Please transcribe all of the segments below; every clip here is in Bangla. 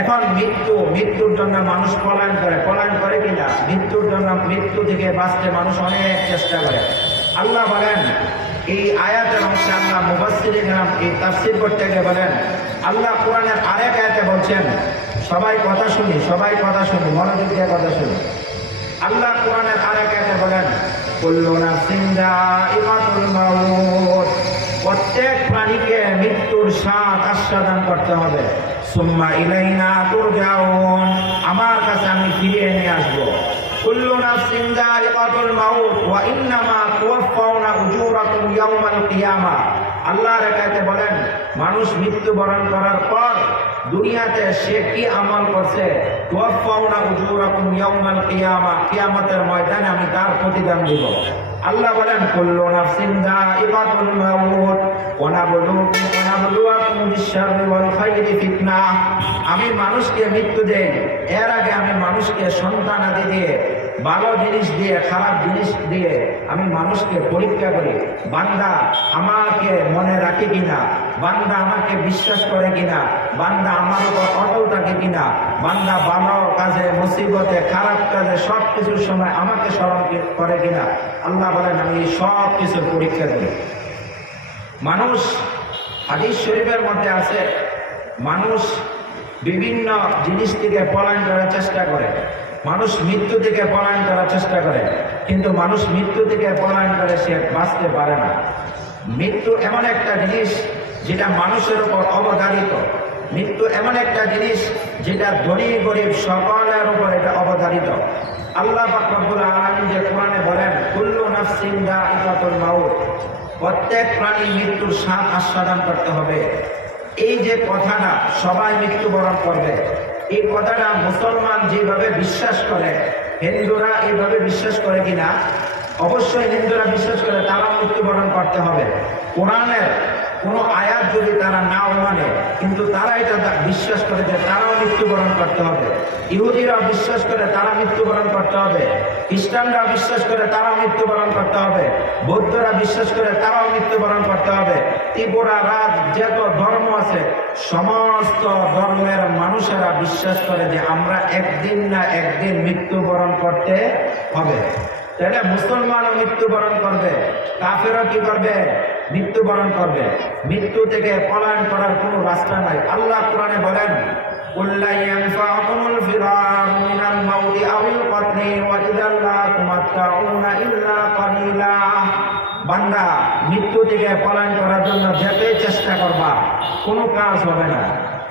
এখন মৃত্যুর জন্য মানুষ পলায়ন করে কিনা? মৃত্যুর জন্য, মৃত্যু থেকে বাঁচতে মানুষ অনেক চেষ্টা করে। আল্লাহ বলেন এই আয়াতের অংশে, আল্লাহ মুফাসসিরিন এই তাফসীর করতে গিয়ে বলেন, আল্লাহ কোরআনের আরেক আয়াতে বলছেন, সবাই কথা শুনি, মনোযোগ দিয়ে কথা শুনি। আল্লাহ কোরআনের আরেক আয়াতে বলেন, কুল্লু নাফসিন যায়িকাতুল মাউত, প্রত্যেক প্রাণীকে মৃত্যুর স্বাদ আস্বাদন করতে হবে। সুম্মা ইলাইনা তুরজাউন, আমার কাছে আমি ফিরিয়ে নিয়ে আসবো। কুল্লু নাফসিন যায়িকাতুল মাউত ওয়া ইন্নামা তুওয়াফাউনা উজুরাকুম ইয়াওমাল কিয়ামাহ। আল্লাহর আয়াতে বলেন, মানুষ মৃত্যুবরণ করার পর দুনিয়াতে সে কি আমল করছে, তুওয়াফাউনা উজুরাকুম ইয়াওমাল কিয়ামাহ, কিয়ামতের ময়দানে আমি তার প্রতিদান দিব। আল্লাহ বলেন, কুল্লু নাফসিন যায়িকাতুল মাউত ওয়া নাবলুকুম বিশ-শাররি ওয়াল খাইরি ফিতনাহ। আমি মানুষকে মৃত্যু দেই, এর আগে আমি মানুষকে সন্তানাদি দিয়ে, ভালো জিনিস দিয়ে, খারাপ জিনিস দিয়ে আমি মানুষকে পরীক্ষা করি। বান্দা আমাকে মনে রাখে কিনা, বান্দা আমাকে বিশ্বাস করে কিনা, বান্দা আমার উপর অটল থাকে কিনা, বান্দা ভালো কাজে, মুসিবতে, খারাপ কাজে সব কিছুর সময় আমাকে স্মরণ করে কিনা। আল্লাহ বলেন, আমি সব কিছুর পরীক্ষা করি। মানুষ, হাদিস শরীফের মধ্যে আছে, মানুষ বিভিন্ন জিনিস থেকে পলায়ন করার চেষ্টা করে, মানুষ মৃত্যু থেকে পলায়ন করার চেষ্টা করে, কিন্তু মানুষ মৃত্যু থেকে পলায়ন করে সে বাঁচতে পারে না। মৃত্যু এমন একটা জিনিস যেটা মানুষের উপর অবধারিত। মৃত্যু এমন একটা জিনিস যেটা ধনী গরিব সকলের উপর এটা অবধারিত। আল্লাহ পাক রব্বুল আলামিন যে কোরআনে বলেন, কুল্লু নাফসিন যায়িকাতুল মাউত, প্রত্যেক প্রাণী মৃত্যুর স্বাদ আস্বাদন করতে হবে। এই যে কথাটা, সবাই মৃত্যুবরণ করবে, এই কথাটা মুসলমান যেভাবে বিশ্বাস করে, হিন্দুরা এইভাবে বিশ্বাস করে কিনা? অবশ্যই হিন্দুরা বিশ্বাস করে তারাও মৃত্যুবরণ করতে হবে। কোরআনের কোনো আয়াত যদি তারা নাও মানে, কিন্তু তারা এটা বিশ্বাস করে যে তারাও মৃত্যুবরণ করতে হবে। ইহুদিরা বিশ্বাস করে তারা মৃত্যুবরণ করতে হবে, খ্রিস্টানরা বিশ্বাস করে তারাও মৃত্যুবরণ করতে হবে, বৌদ্ধরা বিশ্বাস করে তারাও মৃত্যুবরণ করতে হবে। ত্রিপুরা রাজ যত ধর্ম আছে, সমস্ত ধর্মের মানুষেরা বিশ্বাস করে যে আমরা একদিন না একদিন মৃত্যুবরণ করতে হবে। তাহলে মুসলমানও মৃত্যুবরণ করবে, কাফেরও কি করবে? মৃত্যুবরণ করবে। মৃত্যু থেকে পলায়ন করার কোনো রাস্তা নাই। আল্লাহ কোরআনে বলেন, কুল লা ইয়ানফাউকুমুল ফিরারু মিনাল মাউতি আউল কতলি ওয়া ইযা লা তুমাত্তাউনা ইল্লা কালিলা। বান্দা, মৃত্যু থেকে পলায়ন করার জন্য যেতে চেষ্টা করবা, কোনো কাজ হবে না,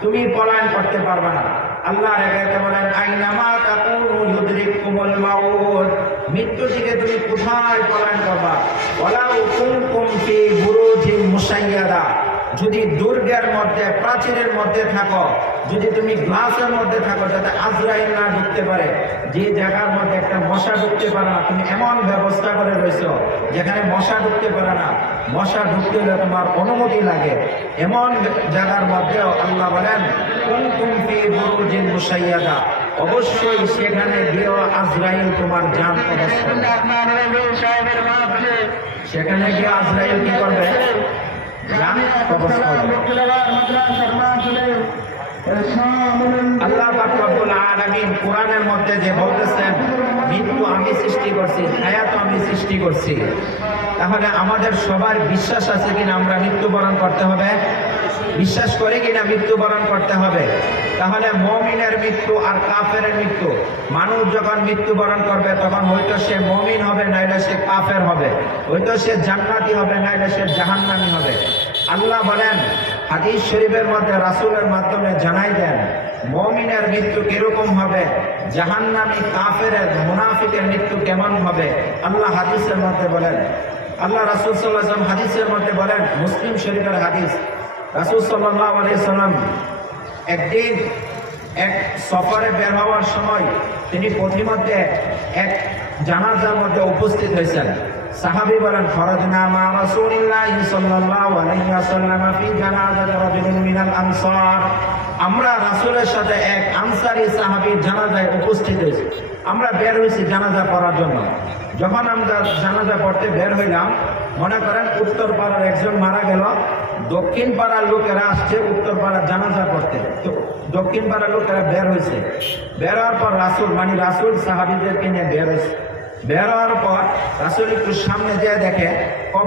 তুমি পলায়ন করতে পারবে না। আল্লাহ রেখে বলেন, আইনামা তাকুনু ইউদরিকুমুল মাউত, মৃত্যু থেকে তুমি কোথায় পলায়ন করবা? ওয়ালাউ কুনতুম ফি বুরুজিন মুশাইয়াদা, যদি দুর্গের মধ্যে, প্রাচীরের মধ্যে থাকো, যদি তুমি গ্লাসের মধ্যে থাকো যাতে আজরাইল না ঢুকতে পারে, যে জায়গার মধ্যে একটা মশা ঢুকতে পারে না, তুমি এমন ব্যবস্থা করে রয়েছো যেখানে মশা ঢুকতে পারে না, মশা ঢুকতে হলে তোমার অনুমতি লাগে, এমন জায়গার মধ্যেও আল্লাহ বলেন, কুনতুম ফি বুরুজিন মুশাইয়াদা, অবশ্যই সেখানে গিয়েও আজরাইল তোমার জান কবজ করবে। সেখানে গিয়ে আজরাইল কি করবে? জান কবজ করবে। আল্লাহ পাক রব্বুল আলামিন কোরআনের মধ্যে যে বলতেছেন, মৃত্যু আমি সৃষ্টি করছি, হায়াত আমি সৃষ্টি করছি, তাহলে আমাদের সবার বিশ্বাস আছে কিনা আমরা মৃত্যুবরণ করতে হবে? বিশ্বাস করে কিনা মৃত্যুবরণ করতে হবে? তাহলে মুমিনের মৃত্যু আর কাফেরের মৃত্যু, মানুষ যখন মৃত্যুবরণ করবে তখন হয়তো সে মুমিন হবে, নাইলে সে কাফের হবে, হয়তো সে জান্নাতি হবে, নাইলে সে জাহান্নামী হবে। আল্লাহ বলেন, হাদিস শরীফের মধ্যে রাসূলের মাধ্যমে জানাই দেন মুমিনের মৃত্যু কিরকম হবে, জাহান্নামী কাফেরের মুনাফিকের মৃত্যু কেমন হবে। আল্লাহ হাদিসের মধ্যে বলেন, আল্লাহ রাসূল সাল্লাল্লাহু আলাইহি ওয়াসাল্লাম হাদিসের মধ্যে বলেন, মুসলিম শরীফের হাদিস, রাসূল সাল্লাল্লাহু আলাইহি ওয়াসাল্লাম একদিন এক সফরে বের হওয়ার সময় তিনি পথিমধ্যে এক জানাজার মধ্যে উপস্থিত হয়েছেন। সাহাবী বলেন, খরাজনা মা রাসূলিল্লাহি সাল্লাল্লাহু আলাইহি ওয়াসাল্লাম ফি জানাজাতি রাজুলিন মিনাল আনসার। আমরা রাসূলের সাথে এক আনসারী সাহাবীর জানাজায় উপস্থিত হয়েছি। আমরা বের হয়েছি জানাজা পড়ার জন্য। যখন আমরা জানাজা পড়তে বের হইলাম, মনে করেন উত্তর পাড়ার একজন মারা গেল, দক্ষিণ পাড়ার লোকেরা আসছে উত্তর পাড়ার জানাজা পড়তে। তো দক্ষিণ পাড়ার লোকেরা বের হয়েছে। বের হওয়ার পর রাসূল সাহাবীদেরকে নিয়ে বের হয়েছে। বের হওয়ার পর রাসূল একটু সামনে যেয়ে দেখে কবর